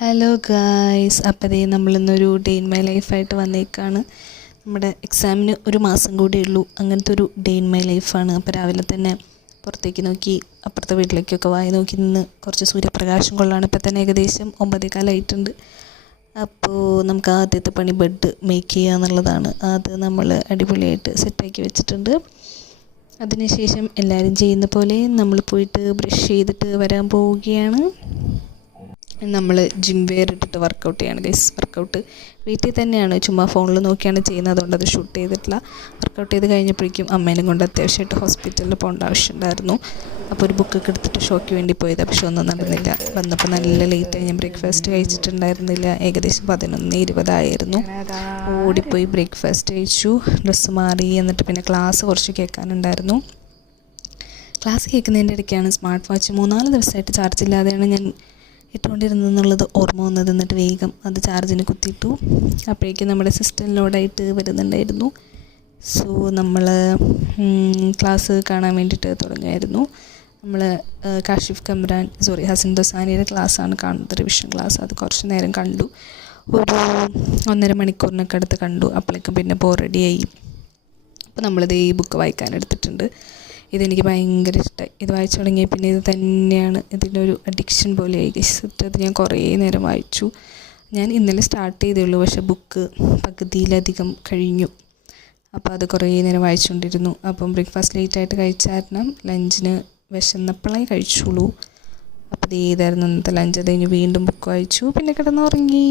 Hello guys, അപ്പോൾ നമ്മളിന്നൊരു day in my ലൈഫായിട്ട് വന്നേക്കാണ്. നമ്മുടെ എക്സാമിന് ഒരു മാസം കൂടെ ഉള്ളൂ. അങ്ങനത്തെ ഒരു ഡേ ഇൻ മൈ ലൈഫാണ്. അപ്പോൾ രാവിലെ തന്നെ പുറത്തേക്ക് നോക്കി അപ്പുറത്തെ വീട്ടിലേക്കൊക്കെ വായി നോക്കി നിന്ന് കുറച്ച് സൂര്യപ്രകാശം കൊള്ളാണ്. ഇപ്പോൾ തന്നെ ഏകദേശം 9:15 അപ്പോൾ നമുക്ക് ആദ്യത്തെ പണി ബെഡ് മേക്ക് ചെയ്യുക എന്നുള്ളതാണ്. അത് നമ്മൾ അടിപൊളിയായിട്ട് സെറ്റാക്കി വെച്ചിട്ടുണ്ട്. അതിനുശേഷം എല്ലാവരും ചെയ്യുന്ന പോലെ നമ്മൾ പോയിട്ട് ബ്രഷ് ചെയ്തിട്ട് വരാൻ പോവുകയാണ്. നമ്മൾ ജിം വെയർ ഇട്ടിട്ട് വർക്കൗട്ട് ചെയ്യാണ് ഗൈസ്. വർക്കൗട്ട് വീട്ടിൽ തന്നെയാണ്, ചുമ്മാ ഫോണിൽ നോക്കിയാണ് ചെയ്യുന്നത്. അതുകൊണ്ട് അത് ഷൂട്ട് ചെയ്തിട്ടില്ല. വർക്കൗട്ട് ചെയ്ത് കഴിഞ്ഞപ്പോഴേക്കും അമ്മേനെ കൊണ്ട് അത്യാവശ്യമായിട്ട് ഹോസ്പിറ്റലിൽ പോകേണ്ട ആവശ്യമുണ്ടായിരുന്നു. അപ്പോൾ ഒരു ബുക്കൊക്കെ എടുത്തിട്ട് ഷോയ്ക്ക് വേണ്ടി പോയത്. പക്ഷെ ഒന്നും നടന്നില്ല. വന്നപ്പോൾ നല്ല ലേറ്റായി. ഞാൻ ബ്രേക്ക്ഫാസ്റ്റ് കഴിച്ചിട്ടുണ്ടായിരുന്നില്ല. ഏകദേശം 11:20 ഓടിപ്പോയി ബ്രേക്ക്ഫാസ്റ്റ് കഴിച്ചു, ഡ്രസ്സ് മാറി. എന്നിട്ട് പിന്നെ ക്ലാസ് കുറച്ച് കേൾക്കാനുണ്ടായിരുന്നു. ക്ലാസ് കേൾക്കുന്നതിൻ്റെ ഇടയ്ക്കാണ് സ്മാർട്ട് വാച്ച് 3-4 ദിവസമായിട്ട് ചാർജ് ഇല്ലാതെയാണ് ഞാൻ ഇട്ടുകൊണ്ടിരുന്നെന്നുള്ളത് ഓർമ്മ വന്നത്. എന്നിട്ട് വേഗം അത് ചാർജിന് കുത്തിയിട്ടു. അപ്പോഴേക്കും നമ്മുടെ സിസ്റ്റം ലോഡായിട്ട് വരുന്നുണ്ടായിരുന്നു. സോ നമ്മൾ ക്ലാസ് കാണാൻ വേണ്ടിയിട്ട് തുടങ്ങുമായിരുന്നു. നമ്മൾ ഹസൻ ദോസാനിയുടെ ക്ലാസ്സാണ് കാണുന്നത്, റിവിഷൻ ക്ലാസ്. അത് കുറച്ച് നേരം കണ്ടു, ഒരു 1.5 മണിക്കൂറിനൊക്കെ അടുത്ത് കണ്ടു. അപ്പോഴേക്കും പിന്നെ റെഡിയായി. അപ്പോൾ നമ്മളിത് ഈ ബുക്ക് വായിക്കാനെടുത്തിട്ടുണ്ട്. ഇതെനിക്ക് ഭയങ്കര ഇഷ്ടമായി. ഇത് വായിച്ചു തുടങ്ങിയ പിന്നെ ഇത് തന്നെയാണ് ഇതിൻ്റെ ഒരു അഡിക്ഷൻ പോലെയായി. അത് ഞാൻ കുറേ നേരം വായിച്ചു. ഞാൻ ഇന്നലെ സ്റ്റാർട്ട് ചെയ്തേ ഉള്ളൂ, പക്ഷേ ബുക്ക് പകുതിയിലധികം കഴിഞ്ഞു. അപ്പോൾ അത് കുറേ നേരം വായിച്ചുകൊണ്ടിരുന്നു. അപ്പം ബ്രേക്ക്ഫാസ്റ്റ് ലേറ്റായിട്ട് കഴിച്ച കാരണം ലഞ്ചിന് വിശന്നപ്പോഴേ കഴിച്ചുള്ളൂ. അപ്പോൾ ഇത് ഏതായിരുന്നു ഇന്നത്തെ ലഞ്ച്. അത് കഴിഞ്ഞ് വീണ്ടും ബുക്ക് വായിച്ചു, പിന്നെ കിടന്നുറങ്ങി.